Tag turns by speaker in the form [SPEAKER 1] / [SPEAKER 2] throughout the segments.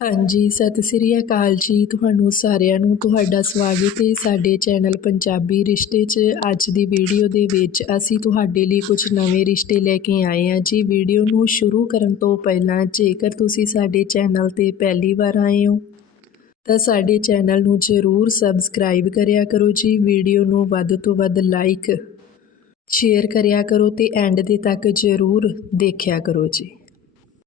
[SPEAKER 1] ਹਾਂਜੀ, ਸਤਿ ਸ੍ਰੀ ਅਕਾਲ ਜੀ ਤੁਹਾਨੂੰ ਸਾਰਿਆਂ ਨੂੰ, ਤੁਹਾਡਾ ਸਵਾਗਤ ਹੈ ਸਾਡੇ ਚੈਨਲ ਪੰਜਾਬੀ ਰਿਸ਼ਤੇ 'ਚ। ਅੱਜ ਦੀ ਵੀਡੀਓ ਦੇ ਵਿੱਚ ਅਸੀਂ ਤੁਹਾਡੇ ਲਈ ਕੁਝ ਨਵੇਂ ਰਿਸ਼ਤੇ ਲੈ ਕੇ ਆਏ ਹਾਂ ਜੀ। ਵੀਡੀਓ ਨੂੰ ਸ਼ੁਰੂ ਕਰਨ ਤੋਂ ਪਹਿਲਾਂ ਜੇਕਰ ਤੁਸੀਂ ਸਾਡੇ ਚੈਨਲ ਤੇ ਪਹਿਲੀ ਵਾਰ ਆਏ ਹੋ, ਤਾਂ ਸਾਡੇ ਚੈਨਲ ਨੂੰ ਜ਼ਰੂਰ ਸਬਸਕ੍ਰਾਈਬ ਕਰਿਆ ਕਰੋ ਜੀ। ਵੀਡੀਓ ਨੂੰ ਵੱਧ ਤੋਂ ਵੱਧ ਲਾਈਕ, ਸ਼ੇਅਰ ਕਰਿਆ ਕਰੋ ਤੇ ਐਂਡ ਦੇ ਤੱਕ ਜ਼ਰੂਰ ਦੇਖਿਆ ਕਰੋ ਜੀ।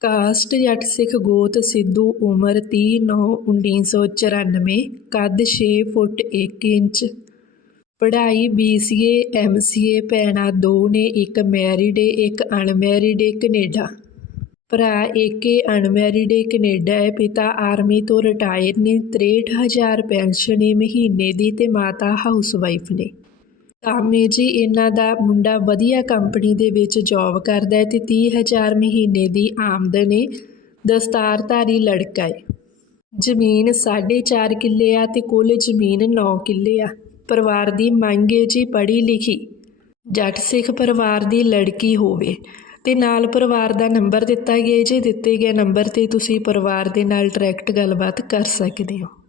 [SPEAKER 1] ਕਾਸਟ ਜੱਟ ਸਿੱਖ ਗੋਤ ਸਿੱਧੂ ਉਮਰ 30 9 1994 ਕੱਦ 6 ਫੁੱਟ 1 ਇੰਚ। ਪੜ੍ਹਾਈ BCA MCA ਭੈਣਾਂ ਦੋ ਨੇ ਇੱਕ ਮੈਰਿਡ ਏ ਇੱਕ ਅਨਮੈਰਿਡ ਏ ਕੈਨੇਡਾ। ਭਰਾ ਇੱਕ ਏ ਅਨਮੈਰਿਡ ਏ ਕੈਨੇਡਾ ਹੈ। ਪਿਤਾ ਆਰਮੀ ਤੋਂ ਰਿਟਾਇਰ ਨੇ 63000 ਪੈਨਸ਼ਨ ਏ ਮਹੀਨੇ ਦੀ ਤੇ ਮਾਤਾ ਹਾਊਸਵਾਈਫ ਨੇ। ਕੰਮ ਜੀ, ਇਹਨਾਂ ਦਾ ਮੁੰਡਾ ਵਧੀਆ ਕੰਪਨੀ ਦੇ ਵਿੱਚ ਜੌਬ ਕਰਦਾ ਹੈ ਤੇ 30000 ਮਹੀਨੇ ਦੀ ਆਮਦਨ ਹੈ ਦਸਤਾਰਧਾਰੀ ਲੜਕਾ ਹੈ ਜ਼ਮੀਨ 4.5 ਕਿੱਲੇ ਆ ਤੇ ਕੁੱਲ ਜ਼ਮੀਨ 9 ਕਿੱਲੇ ਆ। ਪਰਿਵਾਰ ਦੀ ਮੰਗ ਹੈ ਜੀ ਪੜ੍ਹੀ ਲਿਖੀ। ਜੱਟ ਸਿੱਖ ਪਰਿਵਾਰ ਦੀ ਲੜਕੀ ਹੋਵੇ। ਤੇ ਨਾਲ ਪਰਿਵਾਰ ਦਾ ਨੰਬਰ ਦਿੱਤਾ ਗਿਆ ਹੈ ਜੀ ਦਿੱਤੇ ਗਏ ਨੰਬਰ ਤੇ ਤੁਸੀਂ ਪਰਿਵਾਰ ਦੇ ਨਾਲ ਡਾਇਰੈਕਟ ਗੱਲਬਾਤ ਕਰ ਸਕਦੇ ਹੋ।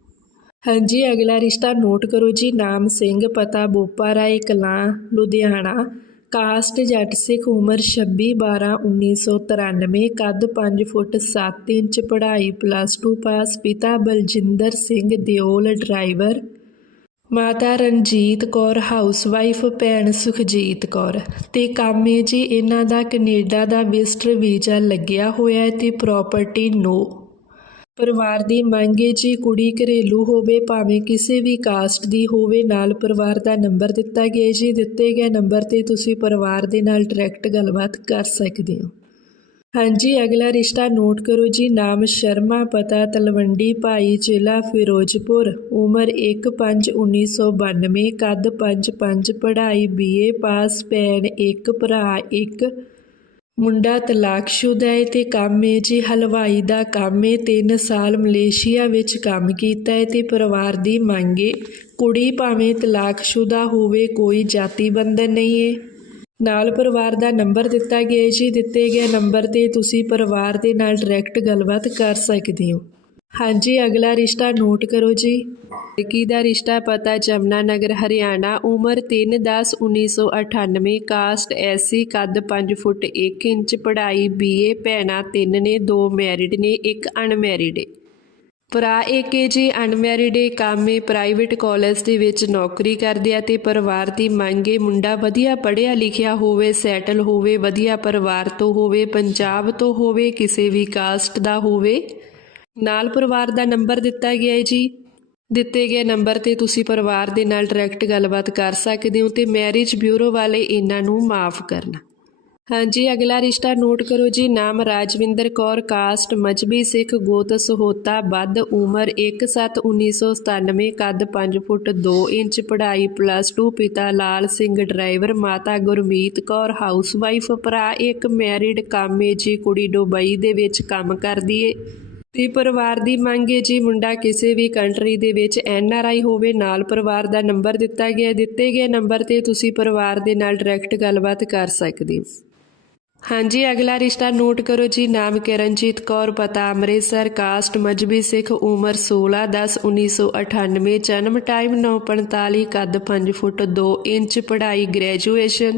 [SPEAKER 1] ਹਾਂਜੀ, ਅਗਲਾ ਰਿਸ਼ਤਾ ਨੋਟ ਕਰੋ ਜੀ। ਨਾਮ ਸਿੰਘ, ਪਤਾ ਬੋਪਾ ਰਾਏ, ਕਲਾਂ, ਲੁਧਿਆਣਾ। ਕਾਸਟ ਜੱਟ ਸਿੱਖ ਉਮਰ 26 12 1993 ਕੱਦ 5 ਫੁੱਟ 7 ਇੰਚ, ਪੜ੍ਹਾਈ ਪਲੱਸ 2 ਪਾਸ ਪਿਤਾ ਬਲਜਿੰਦਰ ਸਿੰਘ, ਦਿਓਲ ਡਰਾਈਵਰ। ਮਾਤਾ ਰਣਜੀਤ ਕੌਰ ਹਾਊਸਵਾਈਫ ਭੈਣ ਸੁਖਜੀਤ ਕੌਰ। ਤੇ ਕੰਮ ਹੈ ਜੀ, ਇਹਨਾਂ ਦਾ ਕੈਨੇਡਾ ਦਾ ਵਿਜ਼ਟਰ ਵੀਜ਼ਾ ਲੱਗਿਆ ਹੋਇਆ ਹੈ ਤੇ ਪ੍ਰਾਪਰਟੀ ਨੋ ਪਰਿਵਾਰ ਦੀ ਮੰਗ ਹੈ ਜੀ ਕੁੜੀ ਘਰੇਲੂ ਹੋਵੇ, ਭਾਵੇਂ ਕਿਸੇ ਵੀ ਕਾਸਟ ਦੀ ਹੋਵੇ, ਨਾਲ ਪਰਿਵਾਰ ਦਾ ਨੰਬਰ ਦਿੱਤਾ ਗਿਆ ਜੀ ਦਿੱਤੇ ਗਏ ਨੰਬਰ ਤੇ ਤੁਸੀਂ ਪਰਿਵਾਰ ਦੇ ਨਾਲ ਡਾਇਰੈਕਟ ਗੱਲਬਾਤ ਕਰ ਸਕਦੇ ਹੋ। ਹਾਂਜੀ, ਅਗਲਾ ਰਿਸ਼ਤਾ ਨੋਟ ਕਰੋ ਜੀ। ਨਾਮ ਸ਼ਰਮਾ, ਪਤਾ ਤਲਵੰਡੀ, ਭਾਈ ਜ਼ਿਲ੍ਹਾ ਫਿਰੋਜ਼ਪੁਰ, ਉਮਰ 1/5/1992 ਕੱਦ 5/5 ਪੜ੍ਹਾਈ ਬੀਏ ਪਾਸ ਭੈਣ ਇੱਕ, ਭਰਾ ਇੱਕ ਮੁੰਡਾ ਤਲਾਕਸ਼ੁਦਾ ਹੈ ਤੇ ਕੰਮ ਏ, ਜੀ ਹਲਵਾਈ ਦਾ ਕੰਮ ਏ 3 ਸਾਲ ਮਲੇਸ਼ੀਆ ਵਿੱਚ ਕੰਮ ਕੀਤਾ ਹੈ ਤੇ ਪਰਿਵਾਰ ਦੀ ਮੰਗ ਏ, ਕੁੜੀ ਭਾਵੇਂ ਤਲਾਕਸ਼ੁਦਾ ਹੋਵੇ, ਕੋਈ ਜਾਤੀ ਬੰਧਨ ਨਹੀਂ ਏ। ਨਾਲ ਪਰਿਵਾਰ ਦਾ ਨੰਬਰ ਦਿੱਤਾ ਗਿਆ ਜੀ ਦਿੱਤੇ ਗਏ ਨੰਬਰ ਤੇ ਤੁਸੀਂ ਪਰਿਵਾਰ ਦੇ ਨਾਲ ਡਾਇਰੈਕਟ ਗੱਲਬਾਤ ਕਰ ਸਕਦੇ ਹੋ। ਹਾਂਜੀ, ਅਗਲਾ ਰਿਸ਼ਤਾ ਨੋਟ ਕਰੋ ਜੀ। ਲੜਕੀ ਦਾ ਰਿਸ਼ਤਾ ਪਤਾ ਜਮਨਾ ਨਗਰ, ਹਰਿਆਣਾ, ਉਮਰ 3/10/1998 ਕਾਸਟ ਐਸੀ ਕੱਦ 5 ਫੁੱਟ 1 ਇੰਚ, ਪੜ੍ਹਾਈ ਬੀਏ, ਭੈਣਾਂ ਤਿੰਨ ਨੇ, ਦੋ ਮੈਰਿਡ ਨੇ, ਇੱਕ ਅਨਮੈਰਿਡ ਏ। ਭਰਾ ਏਕੇ ਜੀ, ਅਨਮੈਰਿਡ ਏ, ਕਾਮੇ ਪ੍ਰਾਈਵੇਟ ਕਾਲਜ ਦੇ ਵਿੱਚ ਨੌਕਰੀ ਕਰਦੇ ਆ ਤੇ ਪਰਿਵਾਰ ਦੀ ਮੰਗ ਏ, ਮੁੰਡਾ ਵਧੀਆ ਪੜ੍ਹਿਆ ਲਿਖਿਆ ਹੋਵੇ, ਸੈਟਲ ਹੋਵੇ, ਵਧੀਆ ਪਰਿਵਾਰ ਤੋਂ ਹੋਵੇ, ਪੰਜਾਬ ਤੋਂ ਹੋਵੇ, ਕਿਸੇ ਵੀ ਕਾਸਟ ਦਾ ਹੋਵੇ। ਨਾਲ ਪਰਿਵਾਰ ਦਾ ਨੰਬਰ ਦਿੱਤਾ ਗਿਆ ਹੈ ਜੀ। ਦਿੱਤੇ ਗਏ ਨੰਬਰ ਤੇ ਤੁਸੀਂ ਪਰਿਵਾਰ ਦੇ ਨਾਲ ਡਾਇਰੈਕਟ ਗੱਲਬਾਤ ਕਰ ਸਕਦੇ ਹੋ ਤੇ ਮੈਰਿਜ ਬਿਊਰੋ ਵਾਲੇ ਇਹਨਾਂ ਨੂੰ ਮਾਫ ਕਰਨਾ। ਹਾਂਜੀ, ਅਗਲਾ ਰਿਸ਼ਤਾ ਨੋਟ ਕਰੋ ਜੀ। ਨਾਮ ਰਾਜਵਿੰਦਰ ਕੌਰ, ਕਾਸਟ ਮਜਬੀ ਸਿੱਖ, ਗੋਤ ਸਹੋਤਾ, ਵੱਧ ਉਮਰ 1/7/1997 ਕੱਦ 5 ਫੁੱਟ 2 ਇੰਚ, ਪੜ੍ਹਾਈ ਪਲੱਸ 2 ਪਿਤਾ ਲਾਲ ਸਿੰਘ, ਡਰਾਈਵਰ, ਮਾਤਾ ਗੁਰਮੀਤ ਕੌਰ ਹਾਊਸਵਾਈਫ ਭਰਾ ਇੱਕ ਮੈਰਿਡ ਕਾਮੇ ਜੀ ਕੁੜੀ ਦੁਬਈ ਦੇ ਵਿੱਚ ਕੰਮ ਕਰਦੀ ਏ। ਤੇ ਪਰਿਵਾਰ ਦੀ ਮੰਗ ਹੈ ਜੀ। ਮੁੰਡਾ ਕਿਸੇ ਵੀ ਕੰਟਰੀ ਦੇ ਵਿੱਚ ਐਨ ਆਰ ਆਈ ਹੋਵੇ, ਨਾਲ ਪਰਿਵਾਰ ਦਾ ਨੰਬਰ ਦਿੱਤਾ ਗਿਆ, ਦਿੱਤੇ ਗਏ ਨੰਬਰ ਤੇ ਤੁਸੀਂ ਪਰਿਵਾਰ ਦੇ ਨਾਲ ਡਾਇਰੈਕਟ ਗੱਲਬਾਤ ਕਰ ਸਕਦੇ ਹੋ। ਹਾਂਜੀ, ਅਗਲਾ ਰਿਸ਼ਤਾ ਨੋਟ ਕਰੋ ਜੀ। ਨਾਮ ਕਿਰਨਜੀਤ ਕੌਰ, ਪਤਾ ਅੰਮ੍ਰਿਤਸਰ ਕਾਸਟ ਮਜਬੀ ਸਿੱਖ, ਉਮਰ 16 10 1998 ਜਨਮ ਟਾਈਮ 945 ਕੱਦ 5 ਫੁੱਟ 2 ਇੰਚ, ਪੜ੍ਹਾਈ ਗ੍ਰੈਜੂਏਸ਼ਨ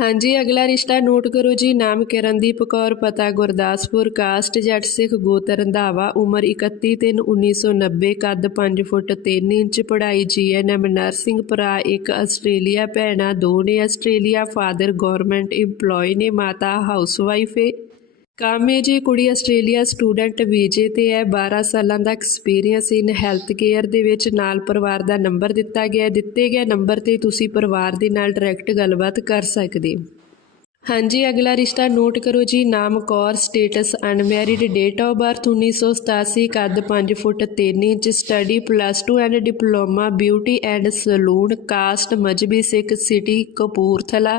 [SPEAKER 1] ਹਾਂਜੀ, ਅਗਲਾ ਰਿਸ਼ਤਾ ਨੋਟ ਕਰੋ ਜੀ। ਨਾਮ ਕਿਰਨਦੀਪ ਕੌਰ, ਪਤਾ ਗੁਰਦਾਸਪੁਰ, ਕਾਸਟ ਜੱਟ ਸਿੱਖ ਗੋਤ ਰੰਧਾਵਾ ਉਮਰ 31 ਤਿੰਨ 1990 ਕੱਦ 5 ਫੁੱਟ 3 ਇੰਚ, ਪੜ੍ਹਾਈ ਜੀਐਨਐਮ, ਨਰਸਿੰਗ ਭਰਾ, ਇੱਕ ਆਸਟ੍ਰੇਲੀਆ ਭੈਣਾਂ ਦੋ ਨੇ ਆਸਟ੍ਰੇਲੀਆ, ਫਾਦਰ ਗਵਰਨਮੈਂਟ EMPLOYE ਨੇ, ਮਾਤਾ ਹਾਊਸਵਾਈਫ ਏ। ਕਾਮੇ ਹੈ ਜੀ ਕੁੜੀ ਆਸਟ੍ਰੇਲੀਆ ਸਟੂਡੈਂਟ ਵੀਜ਼ੇ ਤੇ ਹੈ 12 ਸਾਲਾਂ ਦਾ ਐਕਸਪੀਰੀਅੰਸ ਇਨ ਹੈਲਥ ਕੇਅਰ ਦੇ ਵਿੱਚ ਨਾਲ ਪਰਿਵਾਰ ਦਾ ਨੰਬਰ ਦਿੱਤਾ ਗਿਆ ਦਿੱਤੇ ਗਏ ਨੰਬਰ ਤੇ ਤੁਸੀਂ ਪਰਿਵਾਰ ਦੇ ਨਾਲ ਡਾਇਰੈਕਟ ਗੱਲਬਾਤ ਕਰ ਸਕਦੇ ਹਾਂਜੀ, ਅਗਲਾ ਰਿਸ਼ਤਾ ਨੋਟ ਕਰੋ ਜੀ। ਨਾਮ Kaur status unmarried date of birth 1987 ਕੱਦ 5 foot 3 inch study plus 2 and diploma beauty and salon caste Mazhabi Sikh city Kapurthala.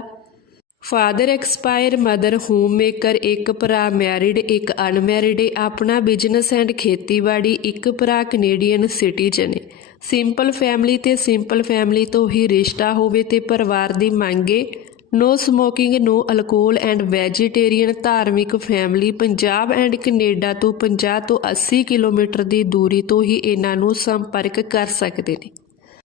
[SPEAKER 1] Father expire mother home maker ਇੱਕ ਭਰਾ ਮੈਰਿਡ ਇੱਕ ਅਨਮੈਰਿਡ ਆਪਣਾ ਬਿਜ਼ਨਸ ਐਂਡ ਖੇਤੀਬਾੜੀ ਇੱਕ ਭਰਾ ਕੈਨੇਡੀਅਨ ਸਿਟੀਜ਼ਨ ਹੈ simple family ਤੇ ਸਿੰਪਲ ਫੈਮਿਲੀ ਤੋਂ ਹੀ ਰਿਸ਼ਤਾ ਹੋਵੇ ਤੇ ਪਰਿਵਾਰ ਦੀ ਮੰਗੇ। No smoking no alcohol and vegetarian ਧਾਰਮਿਕ ਫੈਮਿਲੀ ਪੰਜਾਬ ਐਂਡ ਕੈਨੇਡਾ ਤੋਂ 50 ਤੋਂ 80 ਕਿਲੋਮੀਟਰ ਦੀ ਦੂਰੀ ਤੋਂ ਹੀ ਇਹਨਾਂ ਨੂੰ ਸੰਪਰਕ ਕਰ ਸਕਦੇ ਨੇ।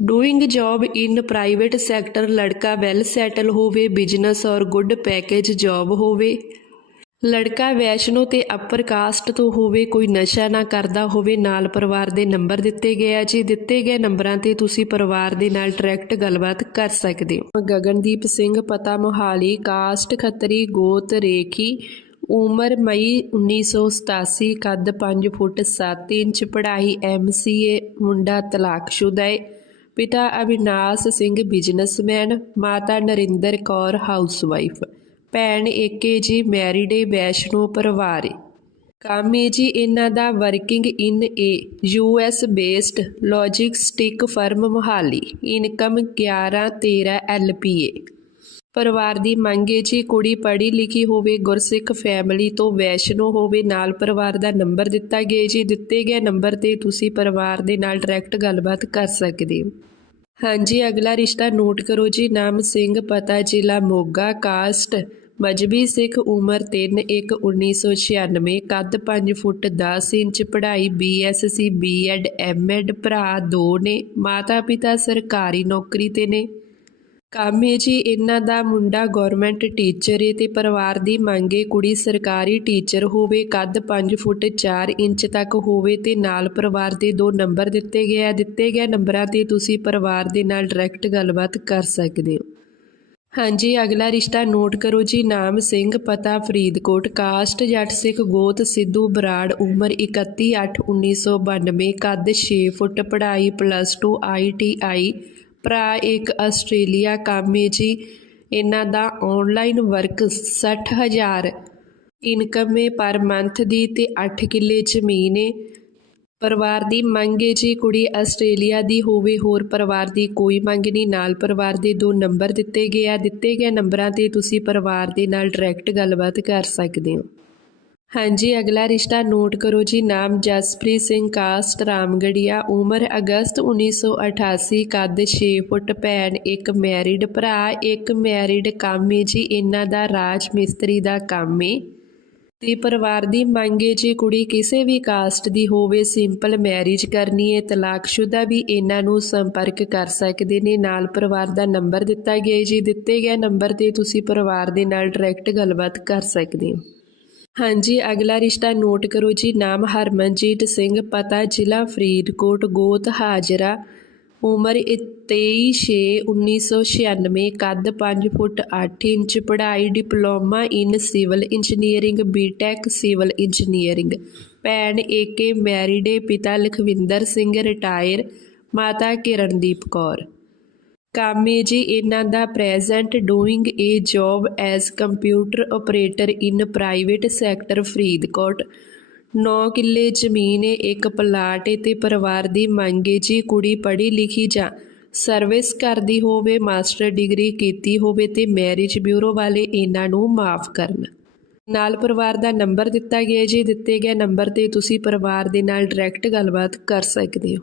[SPEAKER 1] doing job in private sector ਲੜਕਾ ਵੈਲ ਸੈਟਲ ਹੋਵੇ ਬਿਜ਼ਨਸ ਔਰ ਗੁੱਡ ਪੈਕੇਜ ਜੌਬ ਹੋਵੇ ਲੜਕਾ ਵੈਸ਼ਨੋ ਤੇ ਅਪਰ ਕਾਸਟ ਤੋਂ ਹੋਵੇ ਕੋਈ ਨਸ਼ਾ ਨਾ ਕਰਦਾ ਹੋਵੇ ਨਾਲ ਪਰਿਵਾਰ ਦੇ ਨੰਬਰ ਦਿੱਤੇ ਗਏ ਆ ਜੀ ਦਿੱਤੇ ਗਏ ਨੰਬਰਾਂ ਤੇ ਤੁਸੀਂ ਪਰਿਵਾਰ ਦੇ ਨਾਲ ਡਾਇਰੈਕਟ ਗੱਲਬਾਤ ਕਰ ਸਕਦੇ ਹੋ ਗਗਨਦੀਪ ਸਿੰਘ ਪਤਾ ਮੋਹਾਲੀ ਕਾਸਟ ਖੱਤਰੀ ਗੋਤ ਰੇਖੀ ਉਮਰ ਮਈ 1987 ਕੱਦ 5 ਫੁੱਟ 7 ਇੰਚ ਪੜ੍ਹਾਈ ਐਮਸੀਏ ਮੁੰਡਾ ਤਲਾਕਸ਼ੁਦਾ ਹੈ ਪਿਤਾ ਅਵਿਨਾਸ਼ ਸਿੰਘ ਬਿਜ਼ਨਸਮੈਨ ਮਾਤਾ ਨਰਿੰਦਰ ਕੌਰ ਹਾਊਸਵਾਈਫ ਭੈਣ ਏਕੇ ਜੀ ਮੈਰਿਡ ਏ, ਵੈਸ਼ਨੋ ਪਰਿਵਾਰ ਏ। ਕੰਮ ਏ ਜੀ ਇਹਨਾਂ ਦਾ working in a U S based logistic firm Mohali. Income 11 13 L P A ਪਰਿਵਾਰ ਦੀ ਮੰਗ ਏ, ਜੀ ਕੁੜੀ ਪੜ੍ਹੀ ਲਿਖੀ ਹੋਵੇ, ਗੁਰਸਿੱਖ ਫੈਮਿਲੀ ਤੋਂ ਵੈਸ਼ਨੋ ਹੋਵੇ, ਨਾਲ ਪਰਿਵਾਰ ਦਾ ਨੰਬਰ ਦਿੱਤਾ ਗਿਆ ਜੀ ਦਿੱਤੇ ਗਏ ਨੰਬਰ ਤੇ ਤੁਸੀਂ ਪਰਿਵਾਰ ਦੇ ਨਾਲ ਡਾਇਰੈਕਟ ਗੱਲਬਾਤ ਕਰ ਸਕਦੇ ਹੋ। ਹਾਂਜੀ, ਅਗਲਾ ਰਿਸ਼ਤਾ ਨੋਟ ਕਰੋ ਜੀ, ਨਾਮ ਸਿੰਘ, ਪਤਾ ਜ਼ਿਲ੍ਹਾ ਮੋਗਾ ਕਾਸਟ ਮਜਬੀ ਸਿੱਖ, ਉਮਰ 3 1 1996 ਕੱਦ 5 ਫੁੱਟ 10 ਇੰਚ, ਪੜ੍ਹਾਈ ਬੀਐਸਸੀ ਬੀਐਡ ਐਮਐਡ ਭਰਾ ਦੋ ਨੇ ਮਾਤਾ ਪਿਤਾ ਸਰਕਾਰੀ ਨੌਕਰੀ ਤੇ ਨੇ। ਕਾਮੇ ਜੀ, ਇਹਨਾਂ ਦਾ ਮੁੰਡਾ ਗਵਰਨਮੈਂਟ ਟੀਚਰ ਏ ਤੇ ਪਰਿਵਾਰ ਦੀ ਮੰਗ ਏ ਕੁੜੀ ਸਰਕਾਰੀ ਟੀਚਰ ਹੋਵੇ, ਕੱਦ 5 ਫੁੱਟ 4 ਇੰਚ ਤੱਕ ਹੋਵੇ ਤੇ ਨਾਲ ਪਰਿਵਾਰ ਦੇ ਦੋ ਨੰਬਰ ਦਿੱਤੇ ਗਏ ਆ। ਦਿੱਤੇ ਗਏ ਨੰਬਰਾਂ ਤੇ ਤੁਸੀਂ ਪਰਿਵਾਰ ਦੇ ਨਾਲ ਡਾਇਰੈਕਟ ਗੱਲਬਾਤ ਕਰ ਸਕਦੇ ਹੋ। ਹਾਂਜੀ, ਅਗਲਾ ਰਿਸ਼ਤਾ ਨੋਟ ਕਰੋ ਜੀ। ਨਾਮ ਸਿੰਘ, ਪਤਾ ਫਰੀਦਕੋਟ, ਕਾਸਟ, ਜੱਟ ਸਿੱਖ, ਗੋਤ, ਸਿੱਧੂ, ਬਰਾੜ, ਉਮਰ 31 8 1992 ਕੱਦ 6 ਫੁੱਟ, ਪੜ੍ਹਾਈ ਪਲੱਸ 2 ਆਈਟੀਆਈ ਭਰਾ ਇੱਕ ਆਸਟ੍ਰੇਲੀਆ ਕਾਮੇ ਜੀ। ਇਹਨਾਂ ਦਾ ਆਨਲਾਈਨ ਵਰਕ 60000 ਇਨਕਮ ਹੈ ਪਰ ਮੰਥ ਦੀ ਤੇ 8 ਕਿੱਲੇ ਜ਼ਮੀਨ ਹੈ ਪਰਿਵਾਰ ਦੀ ਮੰਗ ਹੈ ਜੀ ਕੁੜੀ ਆਸਟ੍ਰੇਲੀਆ ਦੀ ਹੋਵੇ, ਹੋਰ ਪਰਿਵਾਰ ਦੀ ਕੋਈ ਮੰਗ ਨਹੀਂ। ਨਾਲ ਪਰਿਵਾਰ ਦੇ ਦੋ ਨੰਬਰ ਦਿੱਤੇ ਗਏ ਆ। ਦਿੱਤੇ ਗਏ ਨੰਬਰਾਂ ਤੇ ਤੁਸੀਂ ਪਰਿਵਾਰ ਦੇ ਨਾਲ ਡਾਇਰੈਕਟ ਗੱਲਬਾਤ ਕਰ ਸਕਦੇ ਹੋ। ਹਾਂਜੀ, ਅਗਲਾ ਰਿਸ਼ਤਾ ਨੋਟ ਕਰੋ ਜੀ। ਨਾਮ ਜਸਪ੍ਰੀਤ ਸਿੰਘ, ਕਾਸਟ ਰਾਮਗੜੀਆ। ਉਮਰ ਅਗਸਤ 1988 ਕੱਦ 6 ਫੁੱਟ, ਭੈਣ ਇੱਕ ਮੈਰਿਡ ਭਰਾ ਇੱਕ ਮੈਰਿਡ ਕਾਮੇ ਜੀ। ਇਹਨਾਂ ਦਾ ਰਾਜ ਮਿਸਤਰੀ ਦਾ ਕੰਮ ਏ। ਤੇ ਪਰਿਵਾਰ ਦੀ ਮੰਗ ਏ ਜੀ, ਕੁੜੀ ਕਿਸੇ ਵੀ ਕਾਸਟ ਦੀ ਹੋਵੇ ਸਿੰਪਲ ਮੈਰਿਜ ਕਰਨੀ ਏ। ਤਲਾਕਸ਼ੁਦਾ ਵੀ ਇਹਨਾਂ ਨੂੰ ਸੰਪਰਕ ਕਰ ਸਕਦੇ ਨੇ। ਨਾਲ ਪਰਿਵਾਰ ਦਾ ਨੰਬਰ ਦਿੱਤਾ ਗਿਆ ਜੀ। ਦਿੱਤੇ ਗਏ ਨੰਬਰ ਤੇ ਤੁਸੀਂ ਪਰਿਵਾਰ ਦੇ ਨਾਲ ਡਾਇਰੈਕਟ ਗੱਲਬਾਤ ਕਰ ਸਕਦੇ ਹੋ। ਹਾਂਜੀ, ਅਗਲਾ ਰਿਸ਼ਤਾ ਨੋਟ ਕਰੋ ਜੀ। ਨਾਮ ਹਰਮਨਜੀਤ ਸਿੰਘ, ਪਤਾ ਜ਼ਿਲ੍ਹਾ ਫਰੀਦਕੋਟ, ਗੋਤ ਹਾਜਰਾ, ਉਮਰ 23/6/1996 ਕੱਦ 5 ਫੁੱਟ 8 ਇੰਚ, ਪੜ੍ਹਾਈ diploma in civil engineering, BTech civil engineering. ਭੈਣ ਏਕੇ ਮੈਰੀਡੇ, ਪਿਤਾ ਲਖਵਿੰਦਰ ਸਿੰਘ, ਰਿਟਾਇਰ, ਮਾਤਾ ਕਿਰਨਦੀਪ ਕੌਰ। ਕੰਮ ਹੈ ਜੀ, ਇਹਨਾਂ ਦਾ present doing a job as computer operator in private sector Faridkot. 9 ਕਿੱਲੇ ਜ਼ਮੀਨ ਏ, ਇੱਕ ਪਲਾਟ ਏ ਤੇ ਪਰਿਵਾਰ ਦੀ ਮੰਗ ਏ ਜੀ, ਕੁੜੀ ਪੜ੍ਹੀ ਲਿਖੀ ਜਾਂ ਸਰਵਿਸ ਕਰਦੀ ਹੋਵੇ, ਮਾਸਟਰ ਡਿਗਰੀ ਕੀਤੀ ਹੋਵੇ ਤੇ ਮੈਰਿਜ ਬਿਊਰੋ ਵਾਲੇ ਇਹਨਾਂ ਨੂੰ ਮਾਫ ਕਰਨ। ਨਾਲ ਪਰਿਵਾਰ ਦਾ ਨੰਬਰ ਦਿੱਤਾ ਗਿਆ ਜੀ, ਦਿੱਤੇ ਗਏ ਨੰਬਰ ਤੇ ਤੁਸੀਂ ਪਰਿਵਾਰ ਦੇ ਨਾਲ ਡਾਇਰੈਕਟ ਗੱਲਬਾਤ ਕਰ ਸਕਦੇ ਹੋ।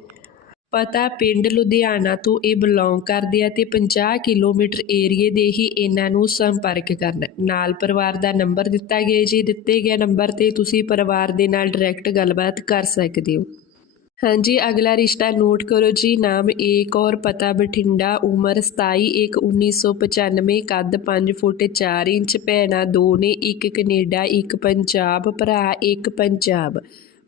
[SPEAKER 1] ਪਤਾ ਪਿੰਡ ਲੁਧਿਆਣਾ ਤੋਂ ਇਹ ਬਿਲੋਂਗ ਕਰਦੇ ਆ ਤੇ 50 ਕਿਲੋਮੀਟਰ ਏਰੀਏ ਦੇ ਹੀ ਇਹਨਾਂ ਨੂੰ ਸੰਪਰਕ ਕਰਨ। ਨਾਲ ਪਰਿਵਾਰ ਦਾ ਨੰਬਰ ਦਿੱਤਾ ਗਿਆ ਜੀ। ਦਿੱਤੇ ਗਏ ਨੰਬਰ ਤੇ ਤੁਸੀਂ ਪਰਿਵਾਰ ਦੇ ਨਾਲ ਡਾਇਰੈਕਟ ਗੱਲਬਾਤ ਕਰ ਸਕਦੇ ਹੋ। ਹਾਂਜੀ, ਅਗਲਾ ਰਿਸ਼ਤਾ ਨੋਟ ਕਰੋ ਜੀ। ਨਾਮ ਏਕ ਔਰ ਪਤਾ ਬਠਿੰਡਾ। ਉਮਰ 27 ਇੱਕ 1995 ਕੱਦ 5 ਫੁੱਟ 4 ਇੰਚ। ਭੈਣਾਂ ਦੋ ਨੇ। ਇੱਕ ਕੈਨੇਡਾ, ਇੱਕ ਪੰਜਾਬ, ਭਰਾ ਇੱਕ ਪੰਜਾਬ।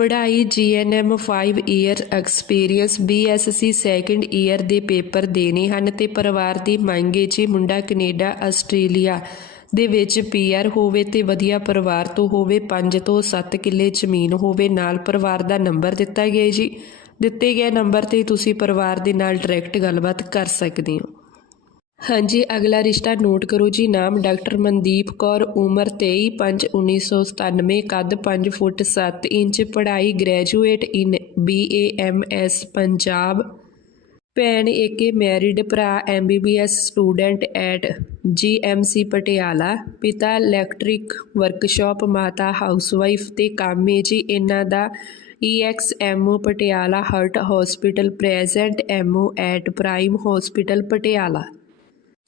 [SPEAKER 1] ਪੜ੍ਹਾਈ GNM 5 year experience BSc second year ਦੇ ਪੇਪਰ ਦੇਣੇ ਹਨ ਤੇ ਪਰਿਵਾਰ ਦੀ ਮੰਗ ਹੈ ਜੀ ਮੁੰਡਾ ਕੈਨੇਡਾ, ਆਸਟ੍ਰੇਲੀਆ ਦੇ ਵਿੱਚ ਪੀਆਰ ਹੋਵੇ ਤੇ ਵਧੀਆ ਪਰਿਵਾਰ ਤੋਂ ਹੋਵੇ 5 ਤੋਂ 7 ਕਿੱਲੇ ਜ਼ਮੀਨ ਹੋਵੇ, ਨਾਲ ਪਰਿਵਾਰ ਦਾ ਨੰਬਰ ਦਿੱਤਾ ਗਿਆ ਜੀ। ਦਿੱਤੇ ਗਏ ਨੰਬਰ ਤੇ ਤੁਸੀਂ ਪਰਿਵਾਰ ਦੇ ਨਾਲ ਡਾਇਰੈਕਟ ਗੱਲਬਾਤ ਕਰ ਸਕਦੇ ਹੋ। ਹਾਂਜੀ, ਅਗਲਾ ਰਿਸ਼ਤਾ ਨੋਟ ਕਰੋ ਜੀ। ਨਾਮ ਡਾਕਟਰ ਮਨਦੀਪ ਕੌਰ, ਉਮਰ 23/5/1997 ਕੱਦ 5 ਫੁੱਟ 7 ਇੰਚ, ਪੜ੍ਹਾਈ ਗ੍ਰੈਜੂਏਟ ਇਨ ਬੀਏਐਮਐਸ ਪੰਜਾਬ। ਭੈਣ ਏਕੇ, ਮੈਰਿਡ ਭਰਾ MBBS student at GMC Patiala. ਪਿਤਾ ਇਲੈਕਟ੍ਰਿਕ ਵਰਕਸ਼ਾਪ, ਮਾਤਾ ਹਾਊਸਵਾਈਫ ਤੇ ਕੰਮ ਹੈ ਜੀ। ਇਹਨਾਂ ਦਾ ex MO Patiala heart hospital, present MO at prime hospital Patiala.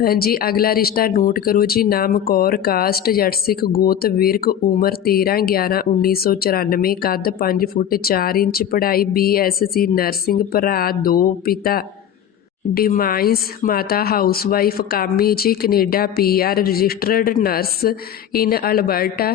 [SPEAKER 1] ਹਾਂਜੀ, ਅਗਲਾ ਰਿਸ਼ਤਾ ਨੋਟ ਕਰੋ ਜੀ। ਨਾਮ ਕੌਰ, ਕਾਸਟ ਜੱਟ ਸਿੱਖ ਗੋਤ, ਵਿਰਕ, ਉਮਰ 13 11 1994 ਕੱਦ 5 ਫੁੱਟ 4 ਇੰਚ, ਪੜ੍ਹਾਈ ਬੀਐਸਸੀ ਨਰਸਿੰਗ ਭਰਾ ਦੋ, ਪਿਤਾ ਡਿਮਾਈਸ, ਮਾਤਾ ਹਾਊਸਵਾਈਫ, ਕਾਮੀ ਜੀ, Canada PR registered nurse, in Alberta